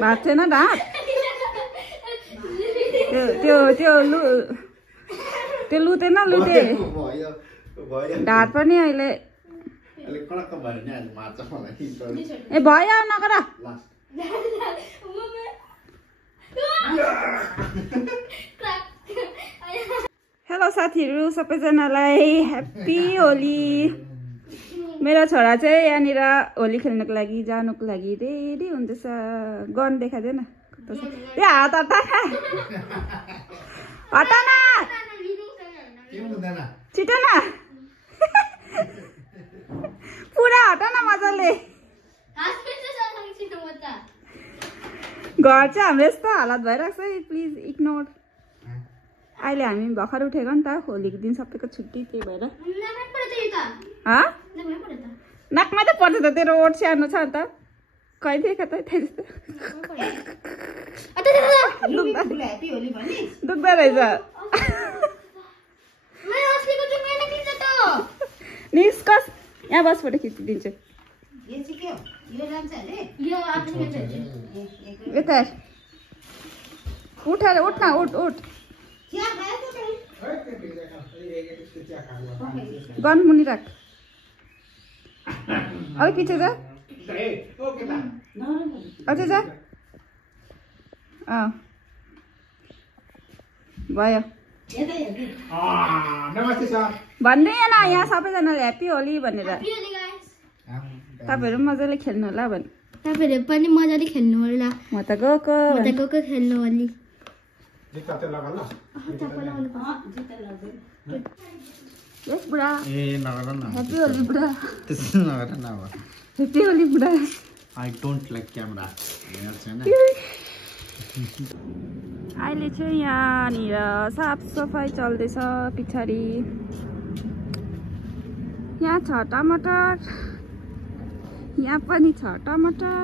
भात छैन ढाँट त्यो लुते न लुते ढाँट पनि अहिले ए भयो नगर हेलो साथीहरू सबैजनालाई ह्याप्पी होली। मेरो छोरा चाहिँ यहाँनिर होली खेल्नको लागि जानुको लागि रेडी हुँदैछ। गन देखाइदेन ए हात हटा न छिटो न पुरा हटा न मजाले। घर चाहिँ हाम्रो यस्तो हालत भइरहेको छ प्लिज इग्नोर। अहिले हामी भर्खर उठेको नि त होलीको दिन सबैको छुट्टी त्यही भएर नाकमा त पर्छ त तेरो ओठ सानो छ अन्त कहिले त दुख्दो रहेछ निस्कस यहाँ बस फोटो खिचिदिन्छु यता उठेर उठ न उठ उठ गन मुनि राख अब पछि जा अझै जा भयो भन्दै न यहाँ सबैजनाले ह्याप्पी होली भनेर तपाईँहरू मजाले खेल्नु होला भन्नु तपाईँहरू पनि मजाले खेल्नु होला। म त गएको खेल्नु होली यस बुढा ए नगर न ह्याप्पी होली बुढा त्यस्तो नगर न अब ह्याप्पी होली बुढा आई डोन्ट लाइक क्यामेरा अहिले चाहिँ यहाँनिर साफ सफाई चल्दैछ पछाडि यहाँ छ टमाटर यहाँ पनि छ टमाटर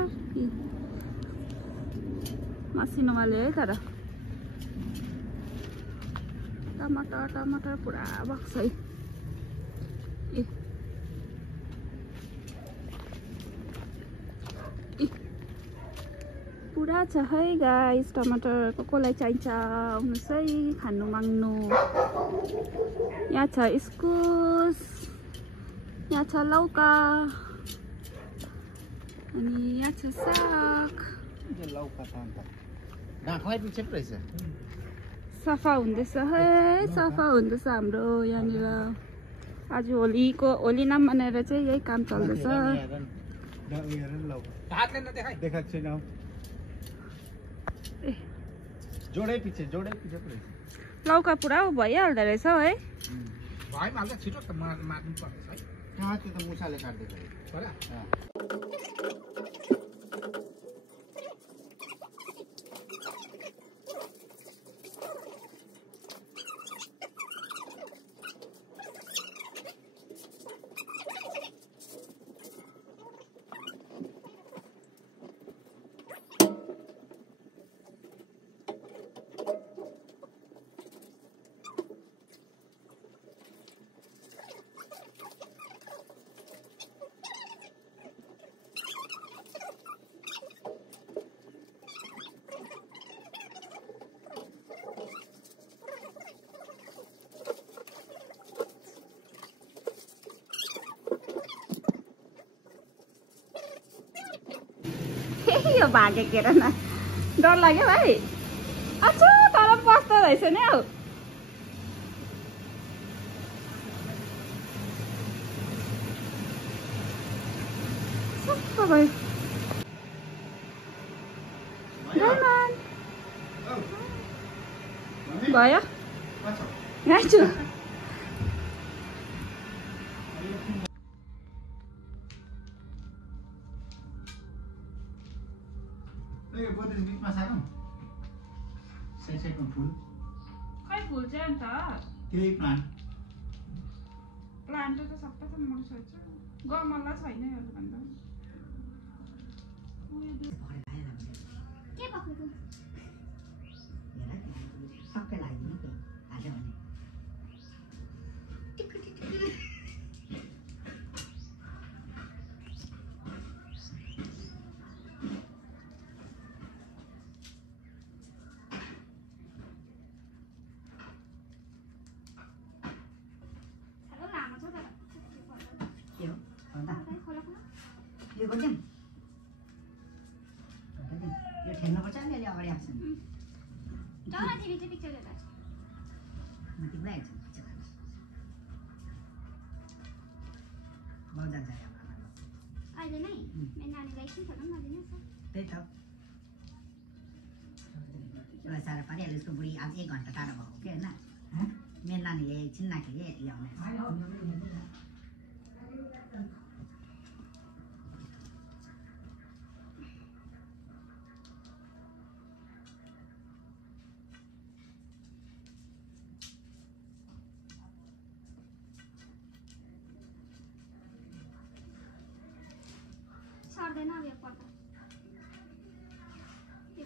मसिनोमा ल्यायो तर टमाटर टमाटर पुरा भएको छ है पुरा छ है गाइस टमाटर कसलाई चाहिन्छ आउनुहोस् है खानु माग्नु। यहाँ छ इस्कुस यहाँ छ लौका अनि यहाँ छ साग सफा हुँदैछ है सफा हुँदैछ हाम्रो यहाँनिर। आज होली नाम मनाएर चाहिँ यही काम चल्दैछ। जोडै पछि लौका पुरा भइहाल्दो रहेछ है छिटो त मार्नु पर्छ है त्यो त मुसाले काट्दै यो भागे के र न डर लाग्यो भाइ अच्छा तर बस्दो रहेछ नि हौ भयो भयो यहाँ छु खै फुल चाहिँ अन्त त्यही प्लान्ट प्लान्ट त सबै त मर्छ गमला छैन भन्दा के पक्रेको सबै लाग्दैन त हाल्यो भने गरिदिउँ यो ठेल्नुपर्छ नि अलि अगाडि आउँछ नि चला टिभी चाहिँ पिक्चर हेर्दा म तिमीलाई हेर्छु बहुत जान्छ अहिले नै मेरो नानीलाई एकछिन खेल्न पनि नदिनुहोस् त्यही त एउटा साह्रो पारिहाल्यो उसको बुढी आज 1 घन्टा टाढो भएको के होइन मेरो नानीले एकछिन नाखेले ल्याउने सर्दैन अब यो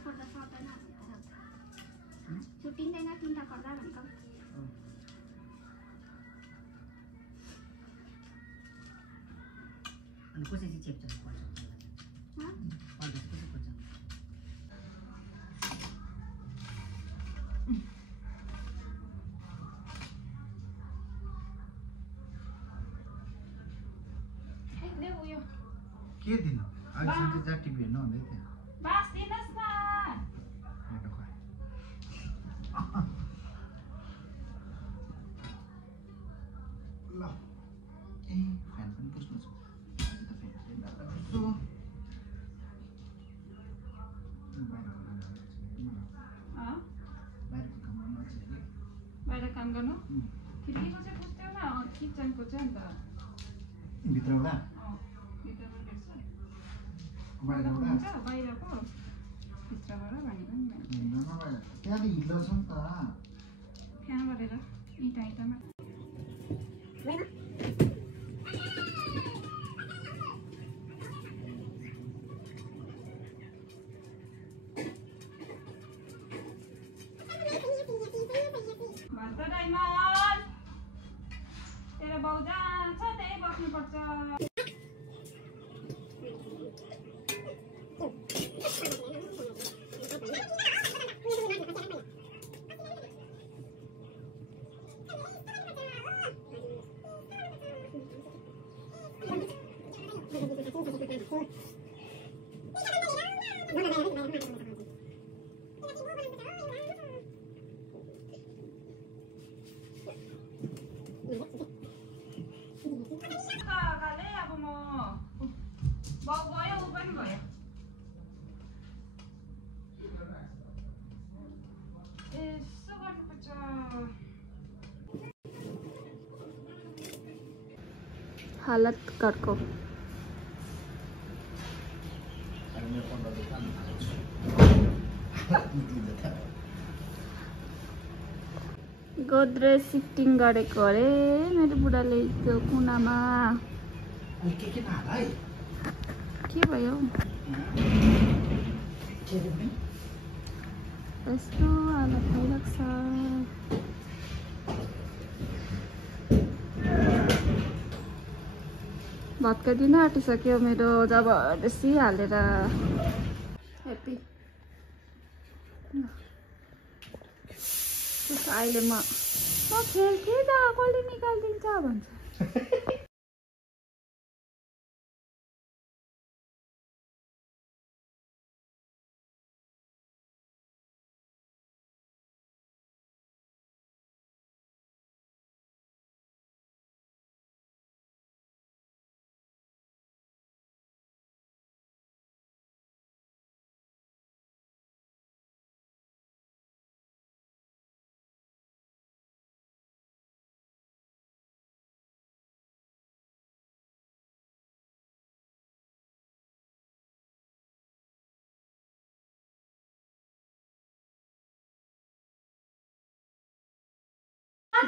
पर्दा सर्दैन छुट्टिँदैन 3टा पर्दा भनेको अनि कसरी चेप्छ पर्छ कसरी खोज्छ के दिन आज सधैँ जा टिभी हेर्नु भन्दै थियो बास दिनुहोस् न ल ए फ्यान पनि पुस्नु छ बाहिर काम गर्नु खिड्कीको चाहिँ पुस्थ्यो न किचनको चाहिँ अन्त भित्रबाट भित्रमा देख्छ बाहिरबाट हुन्छ बाहिरको भित्रबाट भनेको नि त्यहाँ त हिलो छ नि त फ्यान गरेर इँटामा भन्छ डाइमन्ड तेरो बाउ जान्छ त्यही बस्नुपर्छ अब म बाउ गयो ऊ पनि भयो यसो गर्नुपर्छ हालत घरको गोद्रेज सिफ्टिङ गरेको अरे मेरो बुढाले त्यो कुनामा के भयो यस्तो हालत भइरहेको छ भत्काइदिन आँटिसक्यो मेरो जबरजस्ती हालेर हेप्पी अहिले म खेल्थेँ त कसले निकालिदिन्छ भन्छ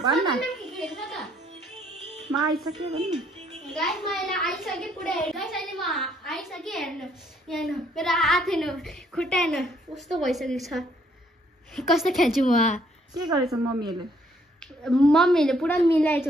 भन्न म आइसकेँ भन्नु गाइस मैले आइसकेँ पुरै गाइस अहिले म आइसकेँ हेर्नु यहाँ मेरो हात हेर्नु खुट्टा हेर्नु कस्तो भइसकेको छ कस्तो खेल्छु म के गरेछ मम्मीहरूले मम्मीले पुरा मिलाइछ